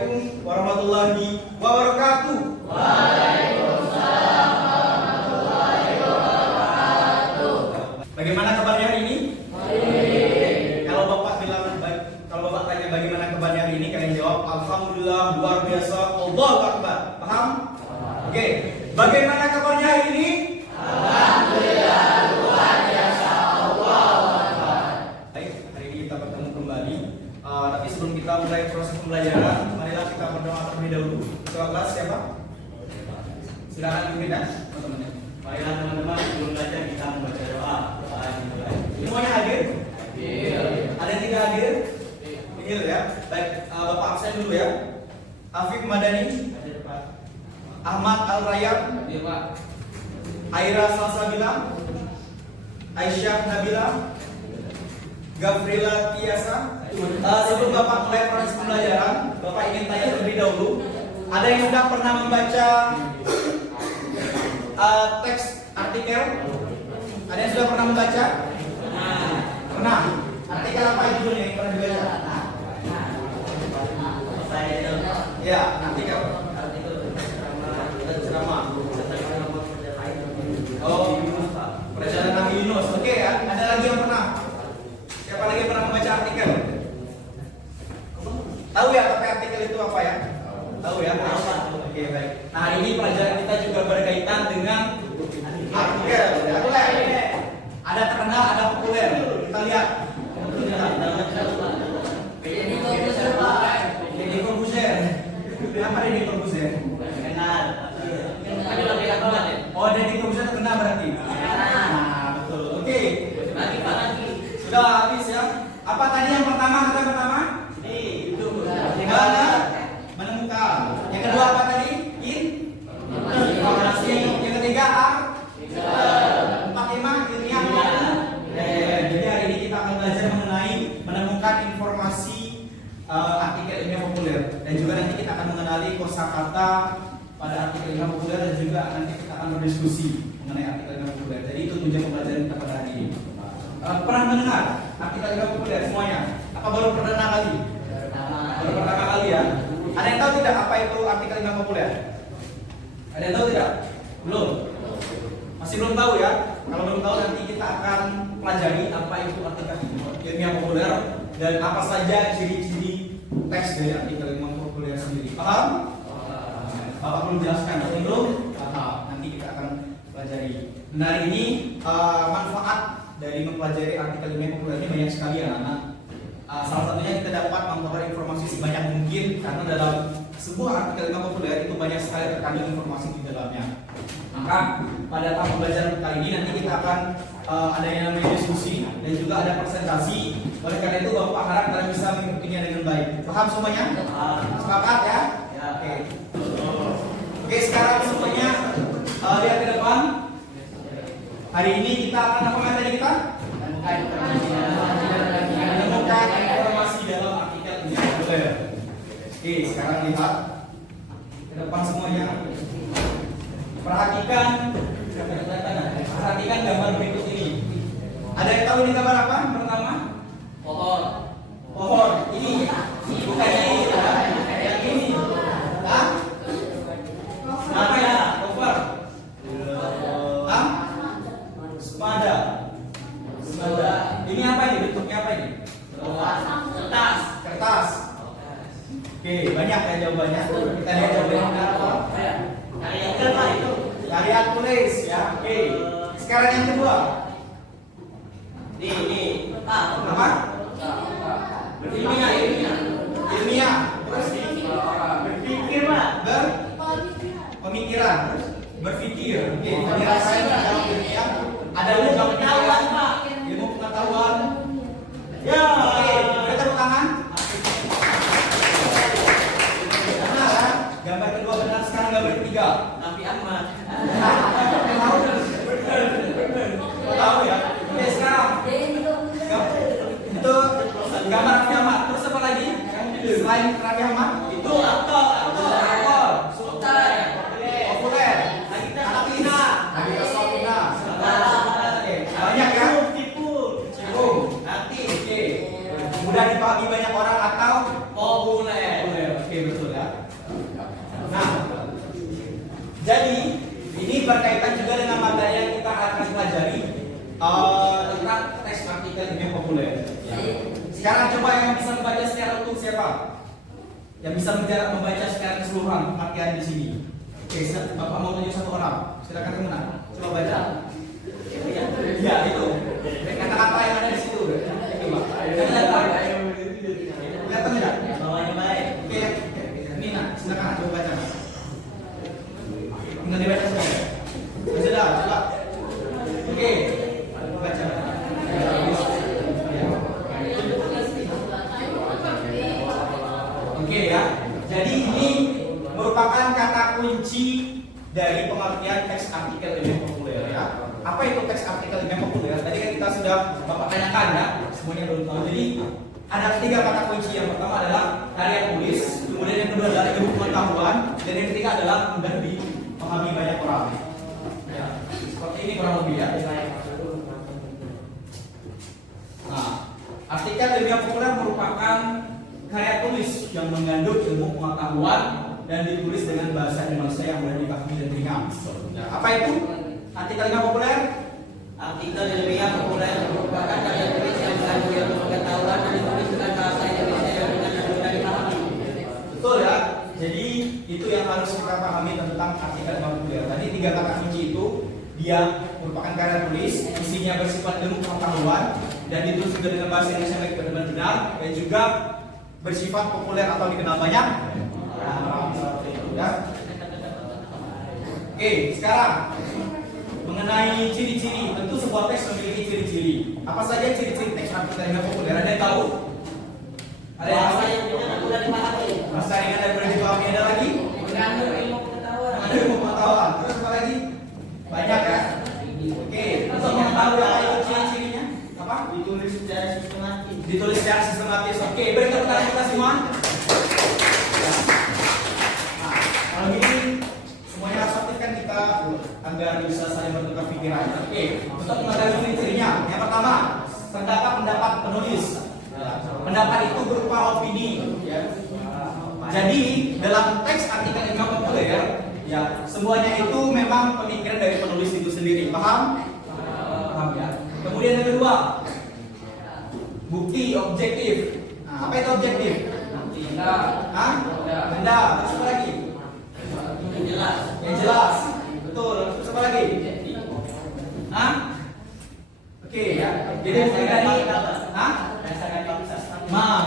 Assalamualaikum warahmatullahi wabarakatuh. Waalaikumsalam warahmatullahi wabarakatuh. Bagaimana kabarnya hari ini? Baik. Kalau Bapak bilang baik, kalau Bapak tanya bagaimana kabarnya hari ini, kalian jawab Alhamdulillah luar biasa, Allahu Akbar. Paham? Oke. Bagaimana kabarnya hari ini? Alhamdulillah luar biasa, Allahu Akbar. Baik, hari ini kita bertemu kembali. Tapi sebelum kita mulai proses pembelajaran, marilah kita berdoa terlebih dahulu. Ketua kelas siapa? Silakan dipimpin ya, teman-teman. Marilah teman-teman, sebelum belajar kita membaca doa. Doa dimulai. Semuanya hadir? Hadir. Ada yang tidak hadir? Hadir ya. Baik, Bapak absen dulu ya. Afif Madani, Hadir Pak. Ahmad Al Rayyan, Hadir, Pak. Aira Salsabila, Aisyah Nabila, Gavrila Tiasa. Sebelum Bapak mulai proses pembelajaran, Bapak ingin tanya terlebih dahulu, ada yang sudah pernah membaca teks artikel? Ada yang sudah pernah membaca? Pernah. Artikel apa judulnya yang pernah dibaca? Saya itu Ya, artikel. Ceramah. Oh, perjalanan Nabi Yunus. Oke ya. Ada lagi yang pernah? Siapa lagi yang pernah membaca artikel? Tahu ya tapi artikel itu apa ya? Tahu ya? Oke, baik. Nah, hari ini pelajaran kita juga berkaitan dengan artikel. Populer. Ada terkenal, ada populer. Kita lihat. Ini komputer, Pak. Deddy Corbuzier. Kenapa Deddy Corbuzier? kenal. Ada lagi apa ya? Oh, Deddy Corbuzier terkenal berarti. Nah, betul. Oke. Lagi, Pak, lagi. Sudah habis ya. Apa tadi yang pertama? Kata pertama? Itu. Mana? Menemukan. Yang kedua apa tadi? Informasi. Yang ketiga empat lima ilmiah. Jadi hari ini kita akan belajar mengenai menemukan informasi artikel ilmiah populer, dan juga nanti kita akan mengenali kosakata pada artikel ilmiah populer, dan juga nanti kita akan berdiskusi mengenai artikel ilmiah populer. Jadi itu tujuan pembelajaran kita pada hari ini. Pernah mendengar artikel ilmiah populer semuanya? Apa baru pertama kali? Baru pertama kali ya. Ada yang tahu tidak apa itu artikel ilmiah populer? Ada yang tahu tidak? Belum. Masih belum tahu ya. Kalau belum tahu nanti kita akan pelajari apa itu artikel ilmiah populer dan apa saja ciri-ciri teks dari artikel ilmiah populer sendiri. Paham? Bapak belum jelaskan, belum? Nanti kita akan pelajari. Dan hari ini manfaat dari mempelajari artikel ilmiah populer ini banyak sekali anak-anak. Salah satunya kita dapat memperoleh informasi sebanyak mungkin, karena dalam sebuah artikel ilmiah populer itu banyak sekali terkandung informasi di dalamnya. Maka pada tahap pembelajaran kali ini nanti kita akan ada yang namanya diskusi dan juga ada presentasi. Oleh karena itu Bapak harap kalian bisa mengikutinya dengan baik. Paham semuanya? Sepakat ya? Ya. Oke, sekarang semuanya lihat ke depan. Hari ini kita akan apa materi kita? Menemukan informasi dalam artikel ilmiah populer. Oke, sekarang lihat ke depan semuanya. Perhatikan gambar berikut ini. Ada yang tahu ini gambar apa? Pertama, Pohon. pohon. Ini bukan ini, yang ini. Hah? Apa ya? Cover. Hah? Semada. Semada. Ini apa ini? Bentuknya apa ini? Kertas. Kertas. Oke, banyak ya jawabannya. Kita lihat jawabannya apa? Karya tulis ya. Oke. Sekarang yang kedua. Ini. Apa? Ilmiah. Ilmiah. Terus Berpikir Pak. pemikiran. Terus berpikir. Oke. Tadi rasain dalam ilmiah ada ilmu Pengetahuan, Pak. ilmu pengetahuan. Ya. Oke. Kita tepuk tangan. Benar ya? Gambar kedua benar. Sekarang gambar ketiga. Nabi Ahmad. Tahu ya? Oke, sekarang itu gambar Raffi Ahmad. Terus apa lagi? Selain Raffi Ahmad, Itu aktor. aktor, Sultan. populer, Atina. Nabila Sofina. Oke, banyak ya? Tipu. Nanti, oke. Mudah dipahami banyak orang atau Populer. populer. Oke, betul ya. berkaitan juga dengan materi yang kita akan pelajari tentang teks artikel ilmiah populer. Ya. Sekarang coba yang bisa membaca secara utuh siapa? Yang bisa membaca secara keseluruhan pengertian di sini. Oke, Bapak mau tunjuk satu orang. Silakan teman. Coba baca. Ya, itu. Kata-kata yang ada di situ. Coba. Kelihatan tidak? Bawahnya baik. Oke. Ini nah, silakan coba baca. Tinggal dibaca saja. Sudah, coba. Oke. Baca. Oke ya. Jadi ini merupakan kata kunci dari pengertian teks artikel ilmiah populer ya. Apa itu teks artikel ilmiah populer? Tadi kan kita sudah Bapak tanyakan ya, semuanya belum tahu. Jadi ada 3 kata kunci. Yang pertama adalah karya tulis, kemudian yang kedua adalah ilmu pengetahuan, dan yang ketiga adalah mudah dipahami banyak orang. Ya, seperti ini kurang lebih ya. Nah, artikel ilmiah populer merupakan karya tulis yang mengandung ilmu pengetahuan dan ditulis dengan bahasa Indonesia yang mudah dipahami dan ringan. Ya, apa itu artikel ilmiah populer? Artikel ilmiah populer merupakan karya tulis yang mengandung ilmu pengetahuan dan ditulis dengan bahasa Indonesia yang ringan dan mudah dipahami. Betul ya. Jadi itu yang harus kita pahami tentang artikel ilmiah populer. Tadi 3 kata kunci itu, dia merupakan karya tulis, isinya bersifat ilmu pengetahuan dan ditulis juga dengan bahasa Indonesia yang benar-benar, dan juga bersifat populer atau dikenal banyak. Ya. Oke, sekarang mengenai ciri-ciri. Tentu sebuah teks memiliki ciri-ciri. Apa saja ciri-ciri teks artikel ilmiah populer? Ada yang tahu? Ada yang tahu? Bahasa yang ringan dan mudah dipahami. Bahasa ringan dan mudah dipahami. Ada lagi? Mengandung ilmu pengetahuan. Ada ilmu pengetahuan. Terus apa lagi? Banyak ya. Oke, untuk mengetahui apa itu ciri-cirinya? Apa? Ditulis secara sistematis. Ditulis secara sistematis. Oke, beri tepuk tangan kita semua. Nah, kalau gini semuanya harus aktifkan kita agar bisa saling bertukar pikiran. Oke, untuk mengetahui ciri-cirinya, yang pertama terdapat pendapat penulis. Pendapat itu berupa opini. Ya. Jadi dalam teks artikel ilmiah populer, ya semuanya itu memang pemikiran dari penulis itu sendiri. Paham? Paham ya. Kemudian yang kedua, bukti objektif. Nah, apa itu objektif? Benda. Hah? Benda. Terus apa lagi? Yang jelas. Yang jelas. Betul. Terus apa lagi? Hah? Oke ya. Jadi mulai dari hah?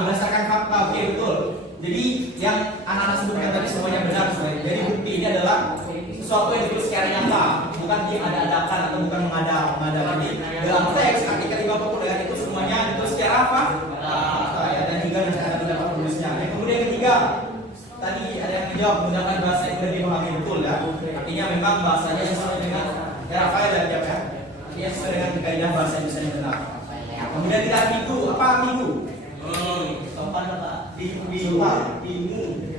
Berdasarkan fakta. Oke, betul. Jadi yang anak-anak sebutkan tadi semuanya benar. Jadi bukti ini adalah sesuatu yang ditulis secara nyata, bukan diada-adakan atau bukan mengada-ngada. Jadi dalam teks artikel ilmiah populer itu semuanya ditulis secara apa? Fakta ya, dan juga ada pendapat penulisnya. Yang kemudian ketiga, tadi ada yang menjawab menggunakan bahasa yang mudah dipahami, betul ya. Artinya memang bahasanya sesuai dengan Rafael dan Jab ya. Artinya sesuai dengan kaidah bahasa Indonesia yang benar. Kemudian tidak ambigu. Apa ambigu? Sopan apa?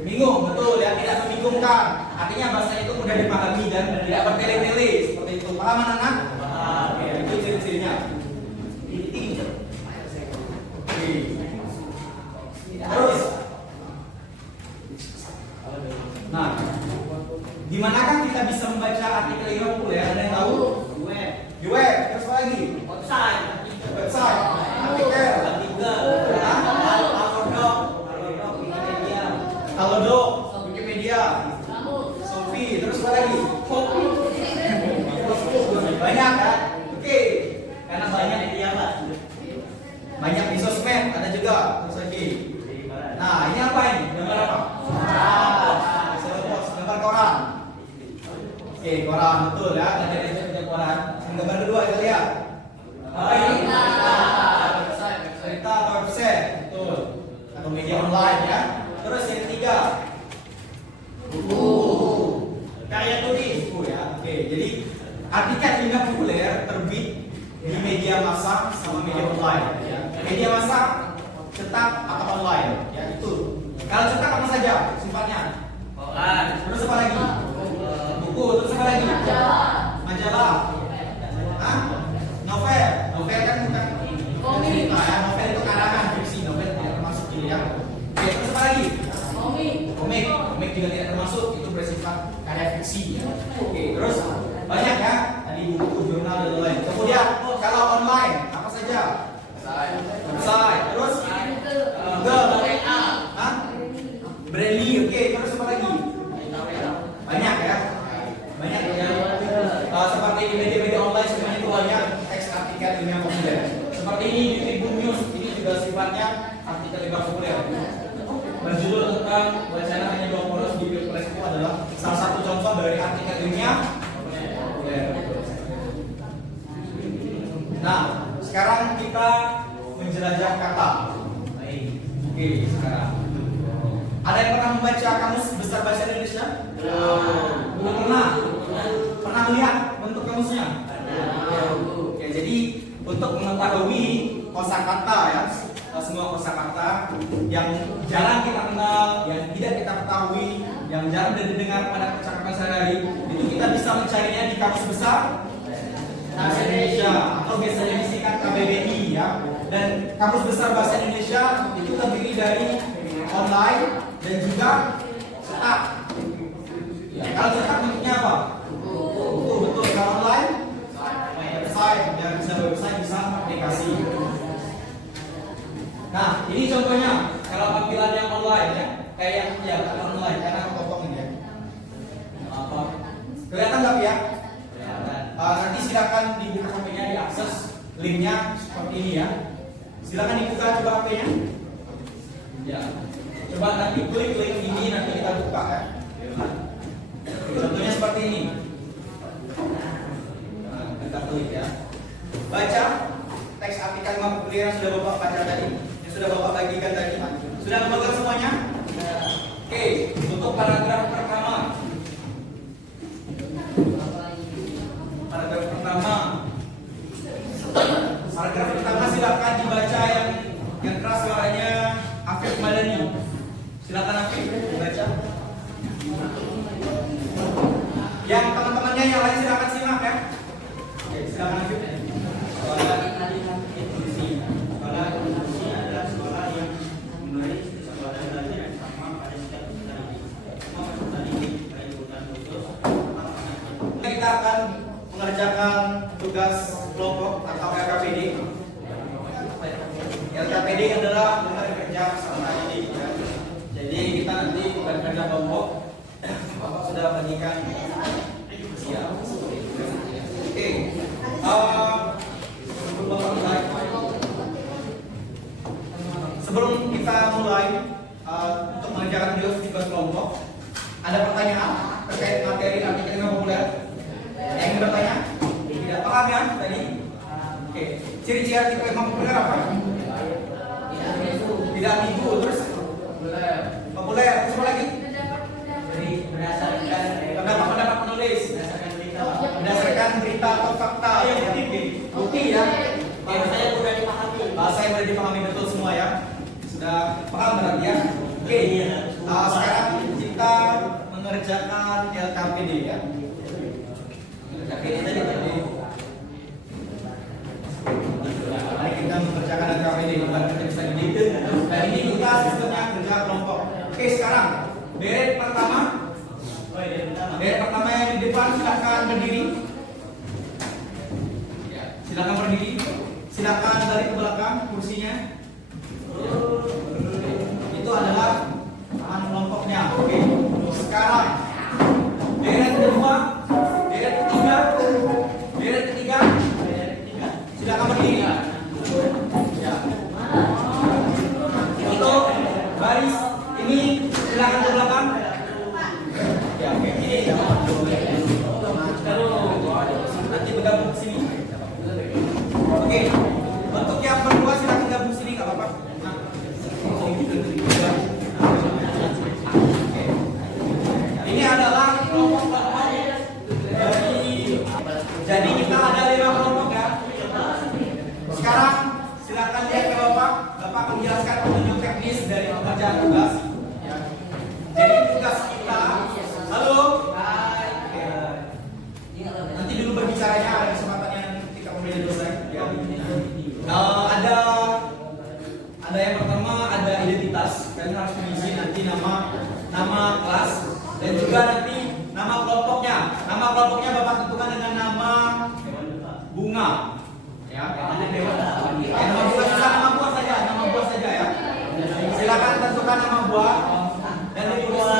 Bingung, betul ya, tidak membingungkan. Artinya bahasa itu mudah dipahami dan tidak bertele-tele seperti itu. Paham anak-anak? Paham. Oke, itu ciri-cirinya. Oke. Terus, nah, di manakah kita bisa membaca artikel ilmiah populer? Ada yang tahu? Web. Di web. Terus apa lagi? Website. Website. Artikel. Halodoc, Wikipedia, Sophie, terus apa lagi? Banyak ya? Oke. Karena banyak media Pak. Banyak di sosmed, ada juga. Terus lagi. Nah, ini apa ini? Gambar apa? Gambar koran. Oke, koran betul ya. Tadi ada koran. Gambar kedua kita lihat. Apa ini? Cerita atau website, betul. Atau media online ya. Terus yang ketiga, buku, karya tulis, buku ya. Oke, jadi artikel ilmiah populer terbit di media massa sama media online. Ya. Media massa cetak atau online, ya itu. Kalau cetak apa saja sifatnya? Koran. Terus apa lagi? Buku. Terus apa lagi? Majalah. Hah? Novel. Novel kan bukan cerita ya. Novel itu karangan fiksi. Novel tidak termasuk ini ya. Oke, terus apa lagi? Komik juga tidak termasuk, itu bersifat karya fiksi ya. Oke, terus banyak Seperti ini di Tribun News, ini juga sifatnya artikel yang populer. Berjudul tentang wacana hanya 2 poros di Pilpres itu adalah salah satu contoh dari artikel ilmiah populer. Nah, sekarang kita menjelajah kata. Oke, sekarang ada yang pernah membaca Kamus Besar Bahasa Indonesia? Belum pernah. Pernah melihat bentuk kamusnya? Oke, jadi untuk mengetahui kosakata ya, semua kosakata yang jarang kita kenal, yang tidak kita ketahui, yang jarang didengar pada percakapan sehari-hari, itu kita bisa mencarinya di Kamus Besar Bahasa Indonesia atau biasanya disingkat KBBI ya. Dan Kamus Besar Bahasa Indonesia itu terdiri dari online dan juga cetak. Ya, kalau cetak bentuknya apa? Betul. Kalau online, website, ya bisa website, bisa aplikasi. Nah, ini contohnya. Kalau tampilan yang online ya, kayak ya kalau online, karena aku potong ini ya. Kelihatan nggak ya? Nanti silakan dibuka HP-nya, diakses linknya seperti ini ya. Silakan dibuka coba HP-nya. Ya. Coba nanti klik link ini, nanti kita buka ya. Contohnya seperti ini. Nah, kita klik ya. Baca teks artikel populer yang sudah Bapak baca tadi, yang sudah Bapak bagikan tadi. Sudah memegang semuanya? Oke, untuk paragraf pertama. Paragraf pertama silakan dibaca yang keras suaranya Afif Madani. Silakan Afif dibaca. Yang teman-temannya yang lain silakan simak ya. Oke, silakan Afif. Sekolah inklusi adalah sekolah yang memberi sekolah belajar yang sama pada setiap peserta didik. Semua peserta didik pada kebutuhan khusus. Kita akan mengerjakan tugas kelompok atau LKPD. LKPD adalah lembaga kerja sama didik ya. Jadi kita nanti bekerja kelompok. Bapak sudah bagikan siap. Oke. Sebelum kita mulai untuk mengerjakan tugas kelompok, ada pertanyaan terkait materi artikel yang populer? Yang ingin bertanya? Tidak paham ya tadi? Oke. Ciri-ciri artikel yang populer apa? Tidak ambigu, terus populer. Terus apa lagi? Berdasarkan Pendapat penulis. Berdasarkan berita atau fakta. Bukti ya. bahasa yang mudah dipahami. Bahasa yang mudah dipahami betul semua ya. Sudah paham berarti ya? Oke. Sekarang kita mengerjakan LKPD ya. LKPD tadi. Mari kita mengerjakan LKPD. Lembaga kerja bisa didik. Dan ini kita sistemnya kerja kelompok. Oke, sekarang deret pertama. Deret pertama yang di depan silakan berdiri. Silakan berdiri. Silakan dari ke belakang kursinya. Itu adalah tahan kelompoknya. Oke. Sekarang deret kedua, deret ketiga, deret ketiga. Silakan berdiri. Ya. Untuk baris ini silakan ke belakang. Ya, oke. Ini nanti bergabung ke sini. Oke. Untuk yang berdua silakan gabung sini nggak apa-apa. Ini adalah kelompok dari. Jadi kita ada 5 kelompok ya. Sekarang silakan lihat ke Bapak. Bapak akan menjelaskan petunjuk teknis dari pengerjaan tugas. Jadi tugas kita. Halo. Nanti dulu berbicaranya ada kesempatannya ketika pembelajaran selesai. Ya. Ada yang pertama ada identitas. Kalian harus mengisi nanti nama kelas dan juga nanti nama kelompoknya. Nama kelompoknya Bapak tentukan dengan nama bunga. Ya, nama buah saja, nama buah saja ya. Silakan tentukan nama buah dan ditulis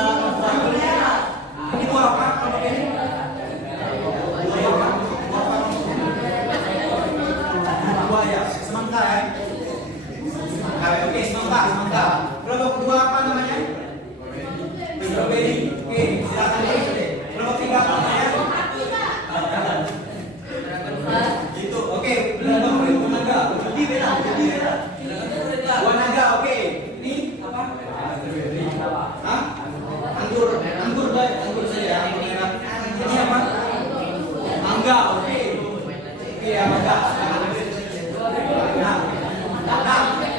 ini buah apa? Buah ya, semangka ya. Kelompok kedua apa namanya? Strawberry. Oke, silakan deh. Kelompok tiga apa namanya? Itu. Oke, kelompok naga. Jadi beda. Buah naga. Oke. Ini apa? Hah? Anggur baik. Anggur saja. Ini apa? Mangga. Oke. Iya, mangga. Nah,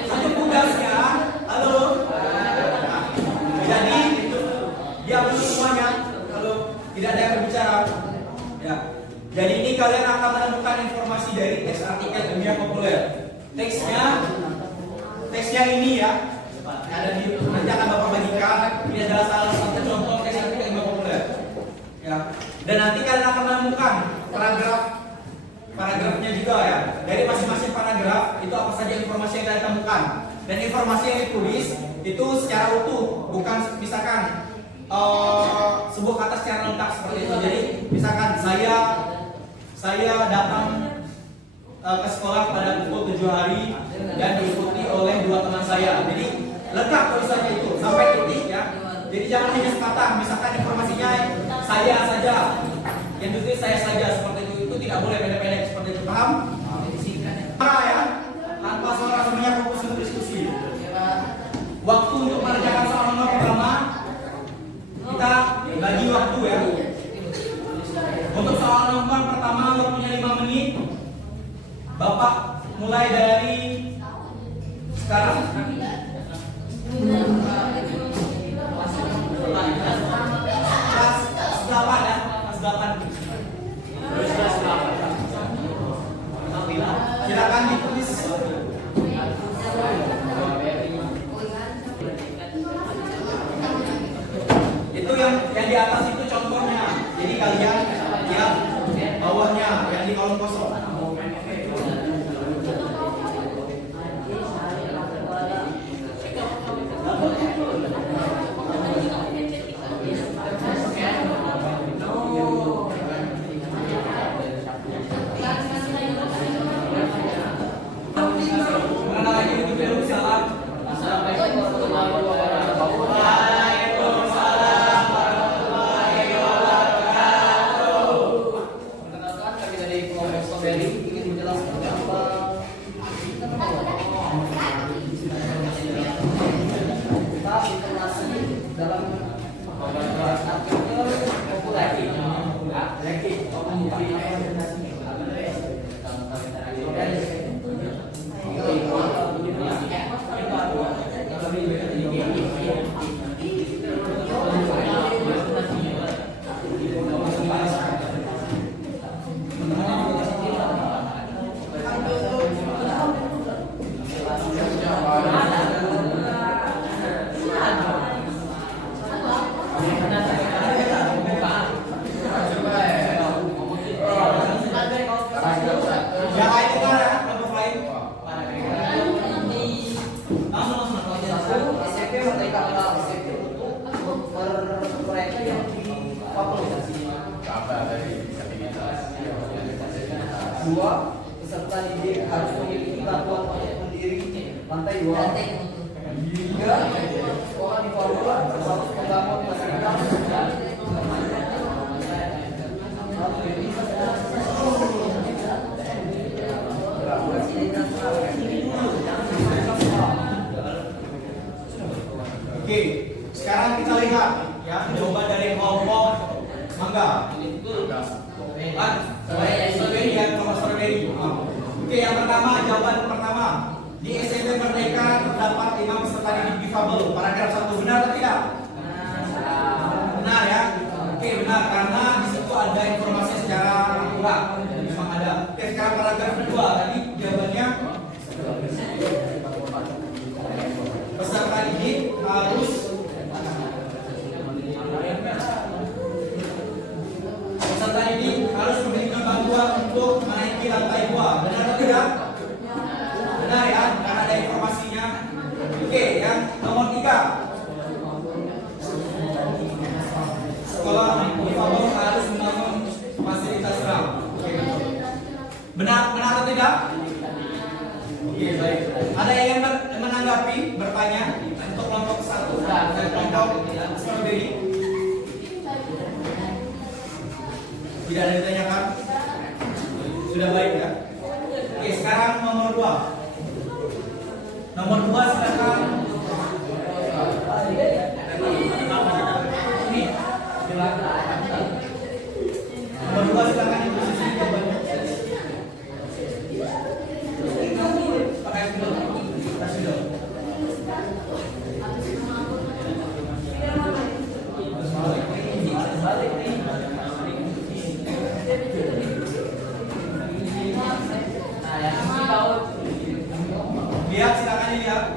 untuk tugasnya, halo. Jadi dia belum semuanya. Halo, tidak ada yang berbicara. Ya. Jadi ini kalian akan menemukan informasi dari teks artikel ilmiah populer. Teksnya ini ya. Ada di nanti akan Bapak bagikan. Ini adalah salah satu contoh teks artikel ilmiah populer. Ya. Dan nanti kalian akan menemukan paragrafnya juga ya. Dari masing-masing paragraf itu apa saja informasi yang kalian temukan. Dan informasi yang ditulis itu secara utuh, bukan misalkan sebuah kata secara lengkap seperti itu. Jadi misalkan saya datang ke sekolah pada pukul 7 hari dan diikuti oleh 2 teman saya. Jadi lengkap tulisannya itu sampai titik ya. Jadi jangan hanya sepatah. Misalkan informasinya saya saja, yang ditulis saya saja seperti itu tidak boleh pendek-pendek seperti itu, paham? Suara ya, tanpa suara semuanya fokus untuk diskusi. Waktu untuk mengerjakan soal nomor pertama kita bagi waktu ya. Untuk soal nomor pertama waktunya 5 menit. Bapak mulai dari sekarang. Kelas 8 ya, kelas 8. Silakan ditulis. Itu yang di atas itu contohnya. Jadi kalian lihat bawahnya yang di kolom kosong. Dua, peserta didik harus memiliki kelakuan pendiri lantai 2. Tiga, sekolah di Papua harus membangun fasilitas. Oke, sekarang kita lihat ya jawaban dari kelompok mangga. Strawberry ya, kelompok strawberry. Oke, yang pertama jawaban pertama. Di SMP Merdeka terdapat 5 peserta didik difabel. Paragraf 1 benar atau tidak? Benar ya. Oke, benar karena di situ ada informasi secara akurat. Memang ada. Oke, sekarang paragraf kedua tadi jawabannya peserta didik harus memberikan bantuan untuk menaiki lantai 2. Benar atau tidak? Benar ya, karena ada informasinya. Oke, yang nomor 3. Sekolah difabel harus membangun fasilitas RAM. Oke, betul. Benar atau tidak? Oke, baik. Ada yang menanggapi, bertanya untuk kelompok strawberry? Tidak ada yang ditanyakan? Sudah baik ya? Oke, sekarang nomor 2. Nomor 2 silakan. Ini. Nomor 2 silakan di posisi jawabannya. Pakai dulu. Kasih dulu. Lihat, silakan dilihat.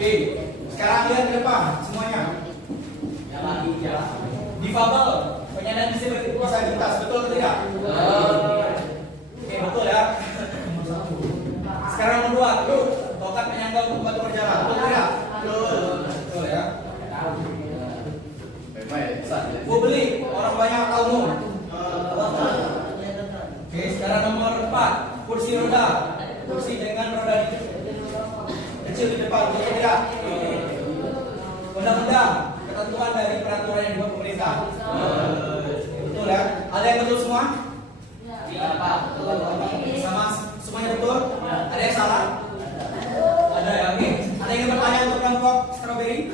Oke, sekarang lihat ke depan semuanya. Difabel, penyandang disabilitas, betul atau tidak? Oke, betul ya. Sekarang nomor 2, tuh, tongkat penyangga untuk membantu berjalan, betul tidak? Betul ya. Mau beli, orang banyak atau umum? Oke, sekarang nomor 4, kursi roda, kursi dengan roda kecil di depan, betul tidak? Undang-undang, ketentuan dari peraturan yang dibuat pemerintah. Betul ya? Ada yang betul semua? Sama semuanya betul? Ada yang salah? Ada ya, oke. Ada yang ingin bertanya untuk kelompok strawberry?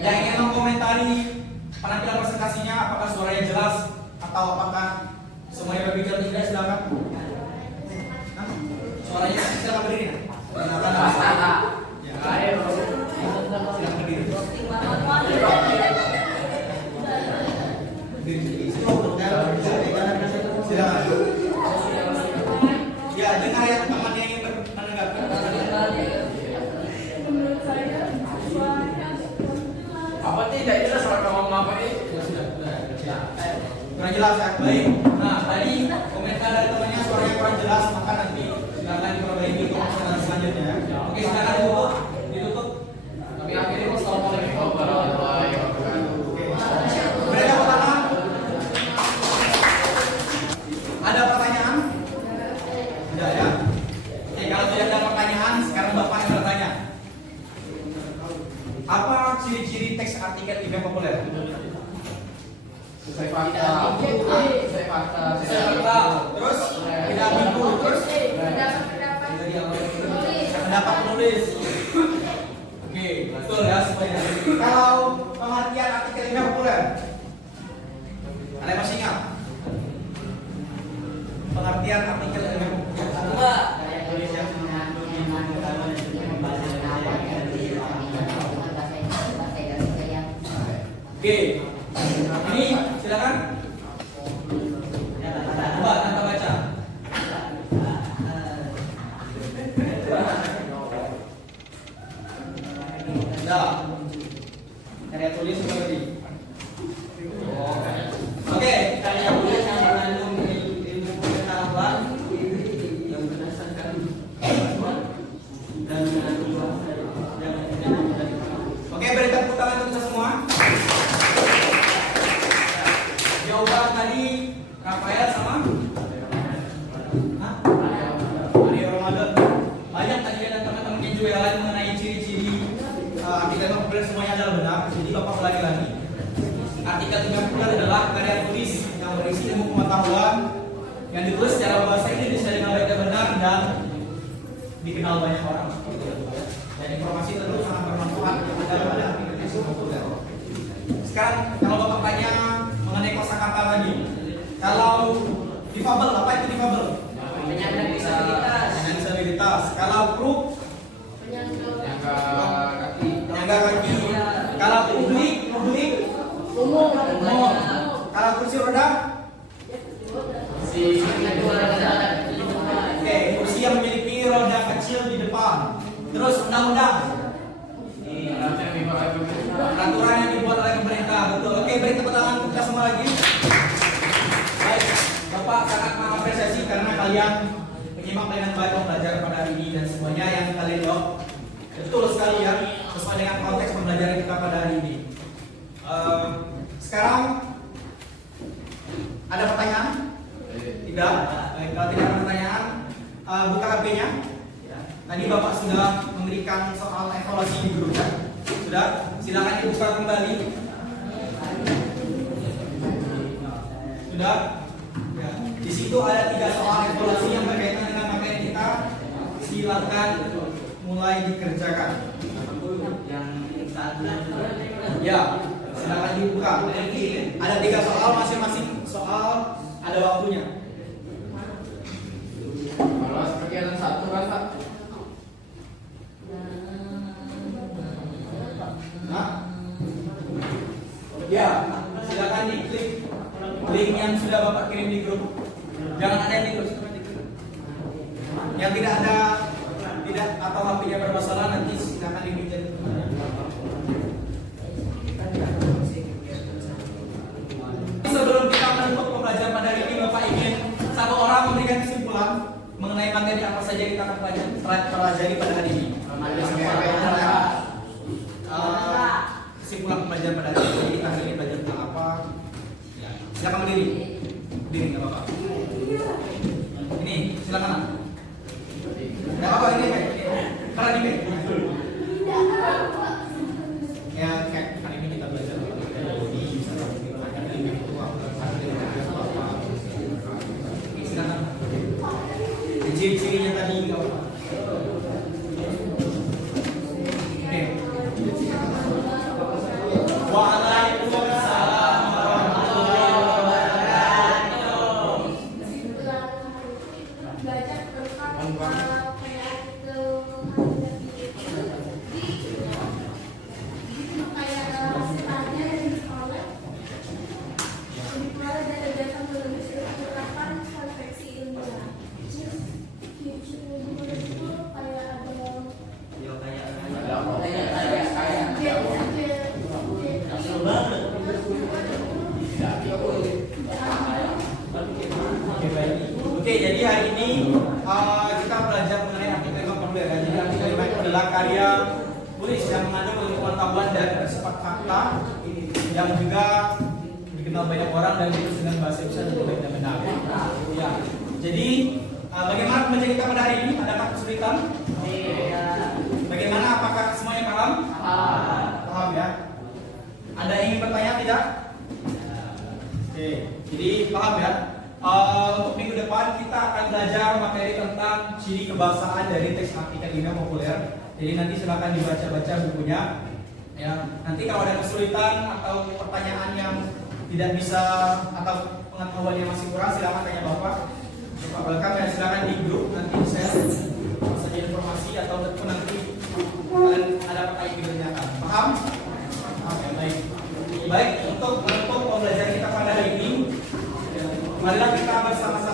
Yang ingin mengomentari penampilan presentasinya, apakah suaranya jelas atau apakah semuanya berbicara tidak, silakan. Suaranya silakan berdiri. Silakan berdiri. Silakan. Ya, dengar ya teman-teman yang ingin menanggapi. Menurut saya suaranya Apa tidak jelas orang ngomong apa ini? Kurang jelas ya, baik. Nah, tadi komentar dari temannya suaranya kurang jelas, maka nanti silakan diperbaiki untuk kesempatan selanjutnya ya. Oke, silakan ditutup. Kami akhiri wassalamualaikum warahmatullahi wabarakatuh. Mereka pertanyaan? Ada pertanyaan? Tidak ya? Oke, kalau tidak ada pertanyaan, sekarang Bapak yang bertanya. Apa ciri-ciri teks artikel event populer? Sesuai fakta. Sesuai fakta. Terus tidak ambigu, terus pendapat penulis. Oke, betul ya semuanya. Kalau pengertian artikel event populer, ada yang masih ingat? Pengertian artikel event populer. Oke, ini silakan. Mbak, Tante baca. Sudah. Karya tulis seperti. Oke. Karya tulis yang mengandung ilmu pengetahuan yang berdasarkan dan mengandung bahasa Oke, beri tepuk tangan untuk kita semua. Jawaban tadi Rafael sama Mario Ramadan. Banyak tadi ada teman-teman yang jualan mengenai ciri-ciri artikel populer, semuanya adalah benar. Jadi Bapak ulangi lagi. Artikel populer adalah karya tulis yang berisi ilmu pengetahuan yang ditulis secara bahasa Indonesia dengan baik dan benar dan dikenal banyak orang. Dan informasi tersebut sangat bermanfaat pada artikel tersebut populer. Sekarang kalau Bapak tanya mengenai kosakata tadi, kalau difabel, apa itu difabel? Penyandang disabilitas. Penyandang disabilitas. Kalau kru, Penyangga penyangga kaki. Kalau publik umum. Kalau kursi roda, oke, kursi yang memiliki roda kecil di depan. Terus undang-undang, peraturan yang dibuat oleh pemerintah, betul. Oke, beri tepuk tangan untuk kita semua lagi. Baik, Bapak sangat mengapresiasi karena kalian menyimak dengan baik pembelajaran pada hari ini dan semuanya yang kalian jawab betul sekali ya, sesuai dengan konteks pembelajaran kita pada hari ini. Sekarang ada pertanyaan? Tidak. Baik, kalau tidak ada pertanyaan, buka HP-nya. Tadi Bapak sudah memberikan soal evaluasi di grup chat. Sudah? Silakan dibuka kembali. Sudah? Ya. Di situ ada 3 soal evaluasi yang berkaitan dengan materi kita. Silakan mulai dikerjakan. Ya, silakan dibuka. Ada 3 soal, masing-masing soal ada waktunya. Kalau seperti yang satu kan Pak? Nah, ya, silakan diklik link yang sudah Bapak kirim di grup. Jangan ada yang di grup. Yang tidak ada, tidak atau HP-nya bermasalah, nanti silakan dipinjam. Sebelum kita menutup pembelajaran pada hari ini, Bapak ingin satu orang memberikan kesimpulan mengenai materi apa saja yang kita akan pelajari pada hari ini. Kesimpulan pembelajaran pada hari ini, kita hari ini belajar tentang apa? Ya. Silakan berdiri. Berdiri nggak apa-apa. Ini silakan. Nggak apa-apa ini, Pak. Karena ini. Ya, kayak hari ini kita belajar teknologi, silakan. Ciri-cirinya tadi nggak apa-apa. Waalaikumsalam warahmatullahi wabarakatuh. Belajar tentang kayak kayak setelahnya di sekolah. Di sekolah ada datang menulis penerapan konveksi ilmiah. Itu kayak Oke, jadi hari ini kita belajar mengenai artikel populer. Jadi artikel itu adalah karya tulis yang mengandung pengetahuan dan bersifat fakta yang juga dikenal banyak orang dan ditulis dengan bahasa Indonesia yang baik dan benar. Ya. Jadi bagaimana pembelajaran kita pada hari ini? Adakah kesulitan? Bagaimana? Apakah semuanya paham? Paham ya. Ada yang ingin bertanya tidak? Oke, jadi paham ya. Untuk minggu depan kita akan belajar materi tentang ciri kebahasaan dari teks artikel ilmiah populer. Jadi nanti silakan dibaca-baca bukunya. Ya, nanti kalau ada kesulitan atau pertanyaan yang tidak bisa atau pengetahuan yang masih kurang, silakan tanya Bapak. Bapak welcome ya, silakan di grup nanti share saja informasi atau nanti kalian ada pertanyaan yang ditanyakan. Paham? Oke, baik. Baik, untuk pembelajaran kita pada hari ini, marilah kita bersama-sama